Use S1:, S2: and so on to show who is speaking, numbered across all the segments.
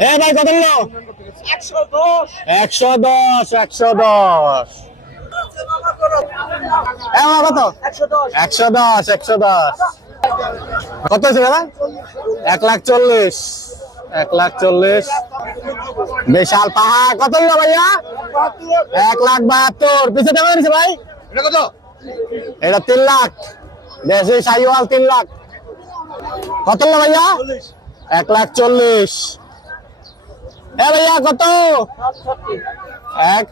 S1: এ ভাই কত নিল?
S2: একশো দশ
S1: একশো দশ। কত?
S2: একশো দশ
S1: একশো দশ। কত আছে দাদা? এক লাখ চল্লিশ। এক লাখ চল্লিশ। বিশাল পাহাড়। কত নিল ভাইয়া? এক লাখ বাহাত্তর। পিছিয়ে নিছে ভাই?
S2: এটা কত?
S1: এটা তিন লাখ। দেশি সাইওয়াল তিন লাখ। কত নিল ভাইয়া? এক লাখ চল্লিশ। এ ভাইয়া, কত? এক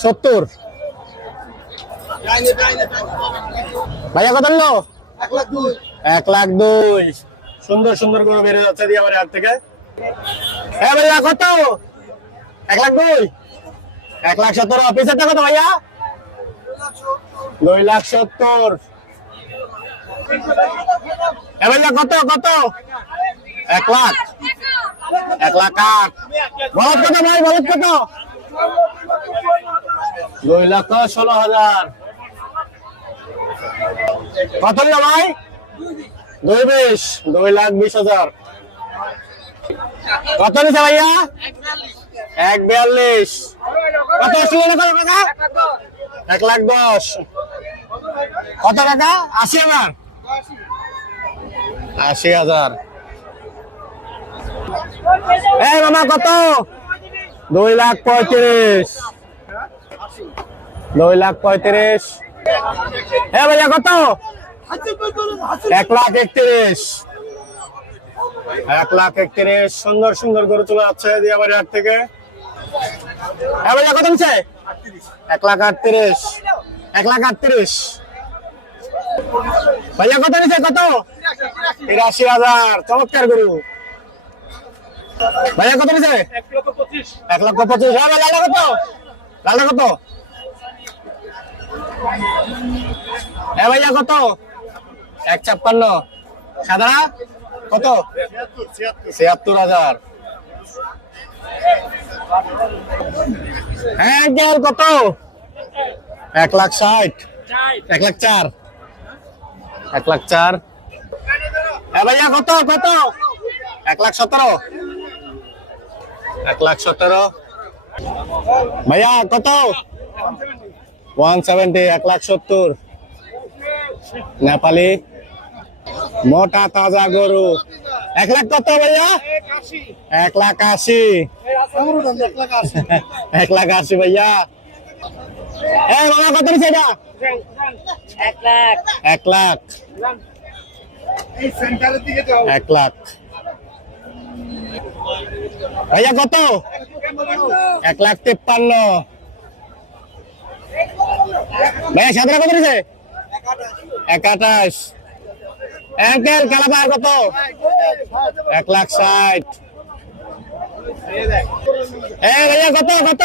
S1: সত্তর। ভাইয়া, কত নিল
S2: এক লাখ দুই।
S1: সুন্দর সুন্দর করে বেড়ে যাচ্ছে দিয়ে আমার হাত থেকে। হ্যাঁ ভাইয়া, কত? এক লাখ দুই। এক লাখ সত্তর। অফিসেরটা কত ভাইয়া? দুই লাখ সত্তর। হ্যাঁ ভাইয়া, কত কত? এক লাখ। এক লাখ আট। বলত কত ভাই বলত কত? দুই লাখ ষোলো হাজার। কত নিল ভাই? দুই বিশ, দুই লাখ বিশ হাজার। কত নিছে ভাইয়া? এক বিয়াল্লিশ। কত আসছিল না টাকা? এক লাখ দশ। কত টাকা? আশি হাজার। আশি হাজার। এই মামা, কত? দুই লাখ পঁয়ত্রিশ। দুই লাখ পঁয়ত্রিশ। হ্যাঁ ভাইয়া, কত? এক লাখ একত্রিশ। এক লাখ একত্রিশ। সুন্দর সুন্দর গরু চলে যাচ্ছে দিয়াবাড়ি হাট থেকে। হ্যাঁ ভাইয়া, কত নিচ্ছে? এক লাখ আটত্রিশ। এক লাখ আটত্রিশ। ভাইয়া, কত নিচ্ছে, কত? তিরাশি হাজার। চমৎকার গরু। ভাইয়া কত নিচ্ছে
S2: এক লক্ষ পঁচিশ।
S1: হ্যাঁ ভাই লালটা কত? লালটা কত? হ্যাঁ ভাইয়া কত? এক ছাপ্পান্ন। সাদা? কত? ছিয়াত্তর হাজার। হ্যাঁ কত? এক লাখ ষাট। এক লাখ চার। এক লাখ চার। হ্যাঁ ভাইয়া কত? কত? এক লাখ সতেরো। এক লাখ সতেরো। ভাইয়া কত? ওয়ান সেভেন্টি এক লাখ সত্তর। নেপালি। মোটা তাজা গরু। এক লাখ কত ভাইয়া? এক লাখ আশি। এক লাখ আশি ভাইয়া। এই মামা কত নিচ্ছে এটা?
S2: এক লাখ।
S1: এক লাখ। এক লাখ। ভাইয়া, কত? এক লাখ তেপ্পান্ন। ভাইয়া সাদরা কত নিছে এক আঠাশ। অ্যাঙ্কেল কালাপার কত? এক লাখ ষাট। এ, ভাইয়া, কত কত?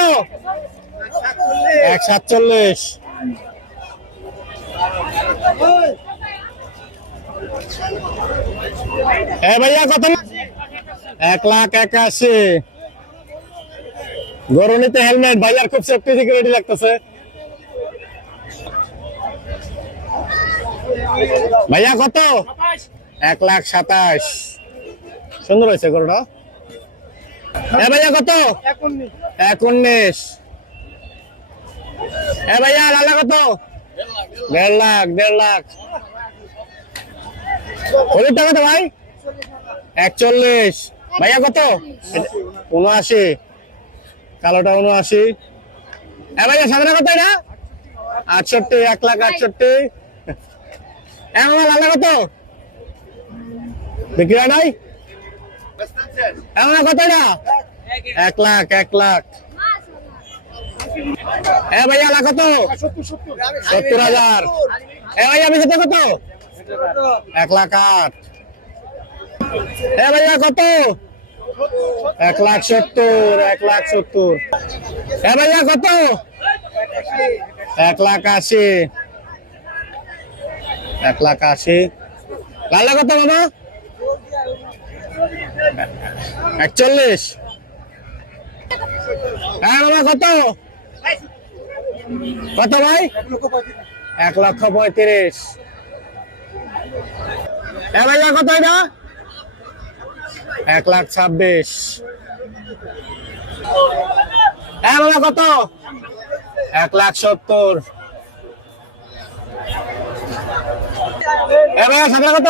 S1: এক সাতচল্লিশ। এ, ভাইয়া, কত? না এক লাখ একাশি। গরু নিতে হেলমেট ভাইয়ার খুব সেফটি সিকিউরিটি লাগতেছে। ভাইয়া, কত? এক লাখ সাতাশ। সুন্দর হয়েছে গরুটা। এ ভাইয়া, কত? এক উনিশ হ্যাঁ ভাইয়া, লালা কত? দেড় লাখ দেড় লাখ। হলুদটা কত ভাই? একচল্লিশ। ভাইয়া কত? উনআশি। কালোটা উনআশি। এ ভাইয়া সাদা কত এটা? আটষট্টি, এক লাখ আটষট্টি। লালা কত? বিক্রি হয় নাই? আমার কত এটা? এক লাখ এক লাখ। এ ভাইয়া লাখ কত? সত্তর হাজার। এ ভাইয়া বিশেষ কত? এক লাখ আট। এ ভাইয়া কত? এক লাখ সত্তর, এক লাখ সত্তর। এ ভাইয়া কত? এক লাখ আশি। এক লাখ আশি। লাল্লা কত মামা একচল্লিশ। হ্যাঁ মামা কত? কত ভাই? এক লক্ষ পঁয়ত্রিশ। এ ভাইয়া কত এটা? এক লাখ ছাব্বিশ। হ্যাঁ বাবা, কত? এক লাখ সত্তর। হ্যাঁ কত?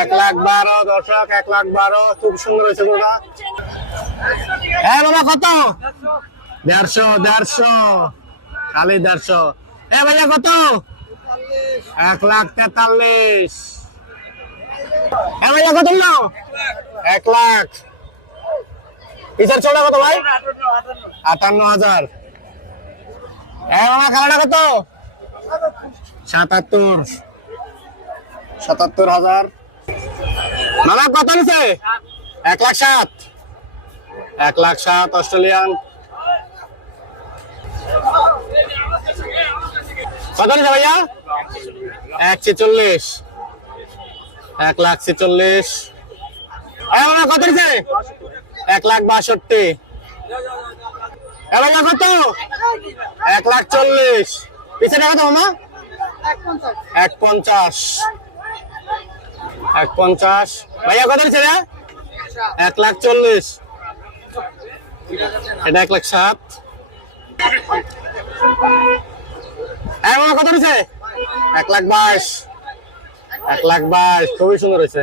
S1: এক লাখ বারো, দর্শক, এক লাখ বারো। খুব সুন্দর হয়েছে হ্যাঁ বাবা, কত? দেড়শো দেড়শো। খালি দেড়শো। হ্যাঁ ভাইয়া, কত? এক লাখ তেতাল্লিশ। হ্যাঁ ভাইয়া, কত নাও এক লাখ। ইসার চোড়া কত ভাই? আটান্ন হাজার। হ্যাঁ খাওয়াটা কত? সাতাত্তর। সাতাত্তর হাজার। মামা, কত নিছে? এক লাখ সাত। এক লাখ সাত, অস্ট্রেলিয়ান। কত নিছে ভাইয়া? এক ছেচল্লিশ। এক লাখ ছেচল্লিশ। কত নিছে এক লাখ বাষট্টি। এ ভাইয়া কত? এক লাখ চল্লিশ। পিছনে কত মামা? এক পঞ্চাশ। এক পঞ্চাশ। ভাইয়া, কত নিচ্ছে রে? এক লাখ চল্লিশ। এটা এক লাখ সাত। কত নিচ্ছে এক লাখ বাইশ। এক লাখ বাইশ। খুবই সুন্দর হয়েছে।